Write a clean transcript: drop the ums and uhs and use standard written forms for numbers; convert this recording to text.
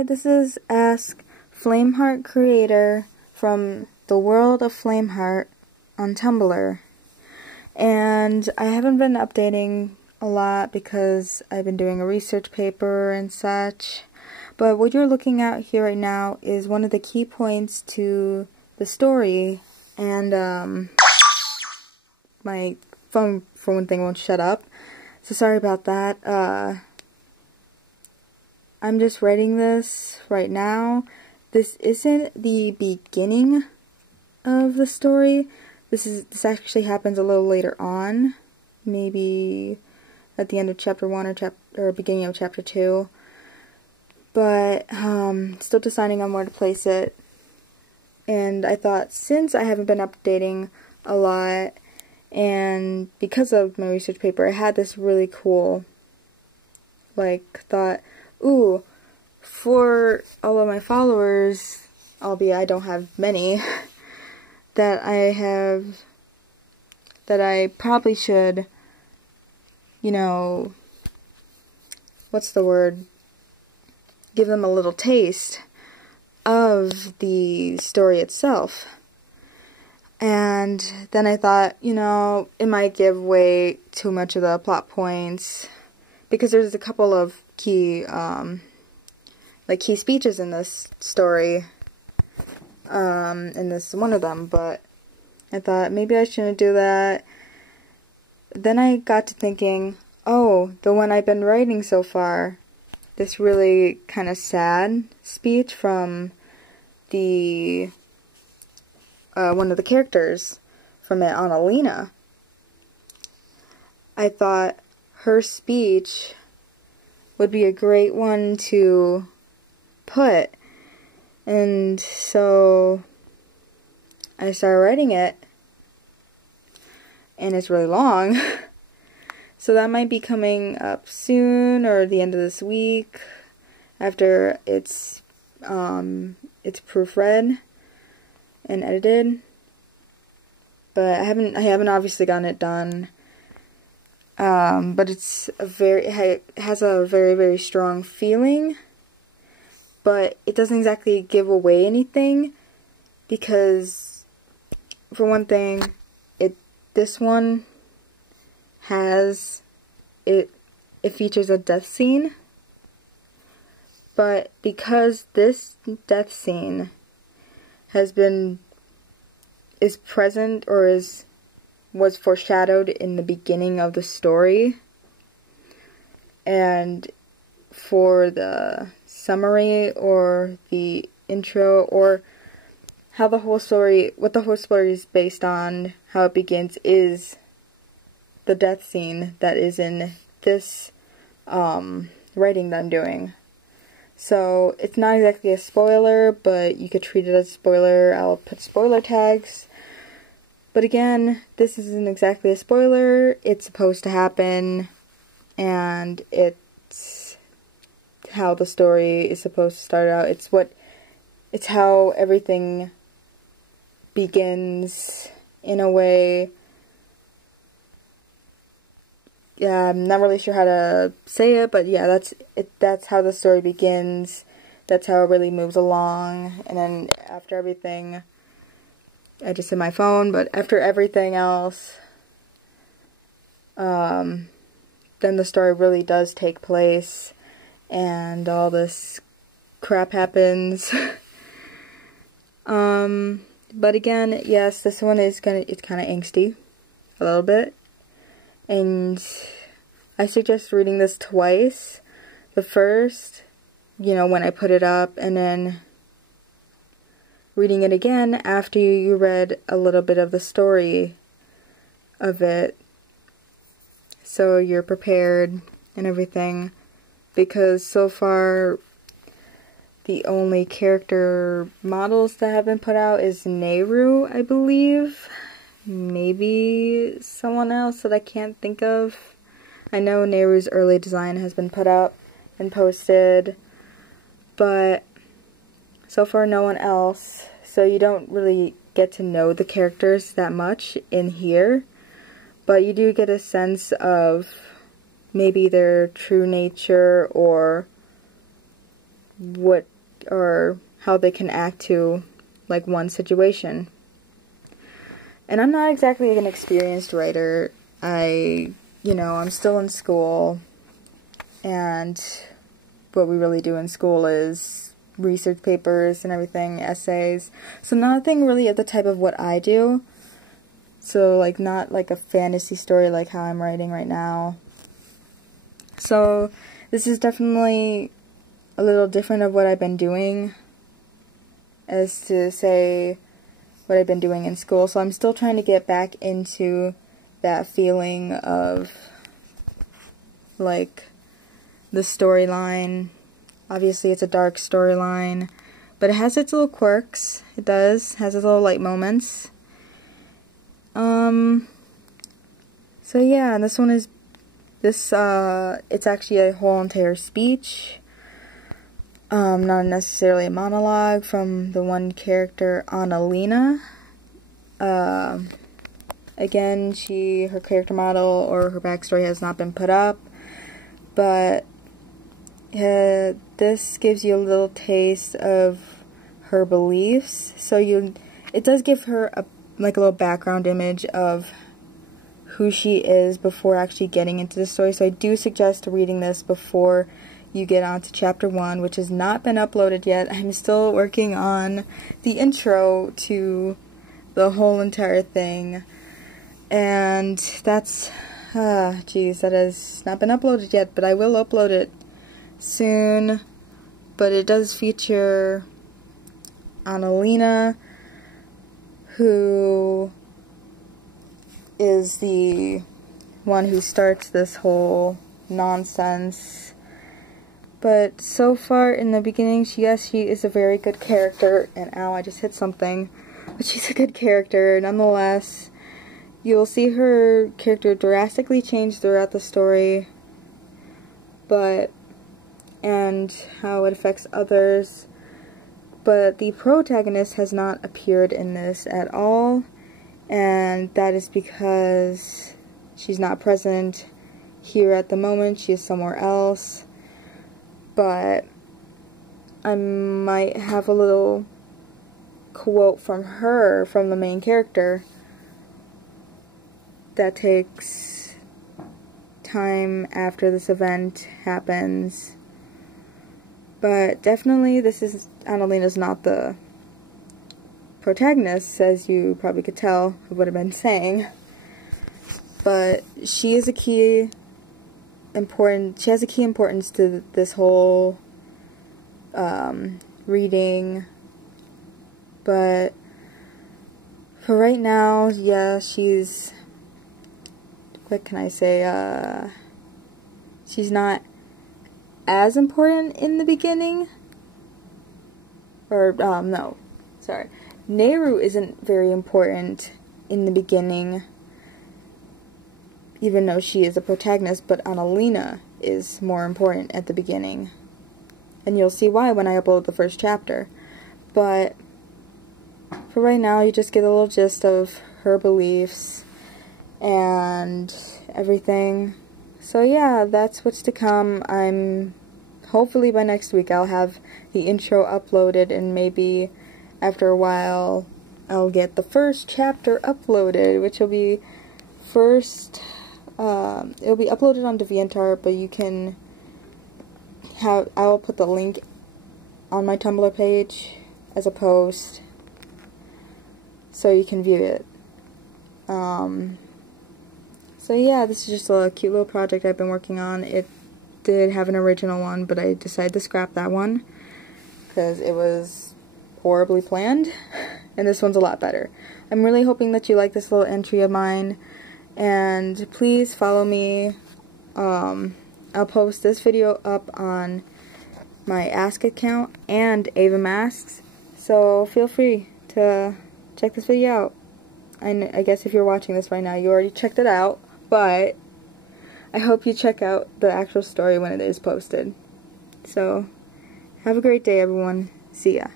Hi, this is Ask Flameheart Creator from the world of Flameheart on Tumblr. And I haven't been updating a lot because I've been doing a research paper and such. But what you're looking at here right now is one of the key points to the story. And my phone, for one thing, won't shut up. So sorry about that. I'm just writing this right now. This isn't the beginning of the story. This actually happens a little later on, maybe at the end of chapter 1 or beginning of chapter 2. But still deciding on where to place it. And I thought, since I haven't been updating a lot, and because of my research paper, I had this really cool, thought, ooh, for all of my followers, albeit I don't have many, that I probably should, what's the word? Give them a little taste of the story itself. And then I thought, it might give away too much of the plot points, because there's a couple of key speeches in this story, and this is one of them, but I thought maybe I shouldn't do that. Then I got to thinking, oh, the one I've been writing so far, this really kind of sad speech from the one of the characters from it, Annalena. I thought her speech would be a great one to put, and so I started writing it, and it's really long. So that might be coming up soon, or the end of this week, after it's proofread and edited. But I haven't obviously gotten it done. But it has a very, very strong feeling, but it doesn't exactly give away anything, because for one thing, this one features a death scene, but because this death scene is present, or was foreshadowed in the beginning of the story, and for the summary or the intro, or what the whole story is based on, how it begins, is the death scene that is in this writing that I'm doing. So it's not exactly a spoiler, but you could treat it as a spoiler. I'll put spoiler tags. But again, this isn't exactly a spoiler. It's supposed to happen, and it's how the story is supposed to start out. It's how everything begins, in a way. Yeah, I'm not really sure how to say it, but yeah, that's how the story begins. That's how it really moves along, and then after everything, I just hit my phone, but after everything else, then the story really does take place, and all this crap happens. But again, yes, this one it's kind of angsty, a little bit, and I suggest reading this twice. The first, when I put it up, and then reading it again after you read a little bit of the story of it, so you're prepared and everything, because so far the only character models that have been put out is Nehru, I believe. Maybe someone else that I can't think of. I know Nehru's early design has been put up and posted, but so far no one else, so you don't really get to know the characters that much in here, but you do get a sense of maybe their true nature, or what or how they can act to like one situation. And I'm not exactly an experienced writer. I'm still in school, and what we really do in school is research papers and everything, essays. So nothing really of the type of what I do. So like not like a fantasy story like how I'm writing right now. So this is definitely a little different of what I've been doing, as to say what I've been doing in school. So I'm still trying to get back into that feeling of like the storyline. Obviously it's a dark storyline, but it has its little quirks. It has its little light moments. So yeah, and this one is it's actually a whole entire speech. Not necessarily a monologue from the one character, Annalena. Again, her character model or her backstory has not been put up, but this gives you a little taste of her beliefs. So it does give her a little background image of who she is before actually getting into the story. So I do suggest reading this before you get on to chapter 1, which has not been uploaded yet. I'm still working on the intro to the whole entire thing, and that's that has not been uploaded yet, but I will upload it soon. But it does feature Annalena, who is the one who starts this whole nonsense. But so far in the beginning, she is a very good character, and ow, I just hit something. But she's a good character, nonetheless. You'll see her character drastically change throughout the story, and how it affects others. But the protagonist has not appeared in this at all, and that is because she's not present here at the moment. She is somewhere else. But I might have a little quote from her, from the main character, that takes time after this event happens. But definitely Annalena's not the protagonist, as you probably could tell of what I've been saying. But she has a key importance to this whole reading. But for right now, yeah, she's, what can I say, she's not as important in the beginning. Or, no, sorry. Nehru isn't very important in the beginning, even though she is a protagonist, but Annalena is more important at the beginning. And you'll see why when I upload the first chapter. But for right now, you just get a little gist of her beliefs and everything. So yeah, that's what's to come. Hopefully by next week I'll have the intro uploaded, and maybe after a while I'll get the first chapter uploaded, which will be it'll be uploaded on DeviantArt, but you can I will put the link on my Tumblr page as a post, so you can view it. So yeah, this is just a cute little project I've been working on. It did have an original one, but I decided to scrap that one because it was horribly planned, and this one's a lot better. I'm really hoping that you like this little entry of mine, and please follow me. I'll post this video up on my Ask account and Ava Masks, so feel free to check this video out. I guess if you're watching this right now, you already checked it out, but I hope you check out the actual story when it is posted. So, have a great day, everyone. See ya.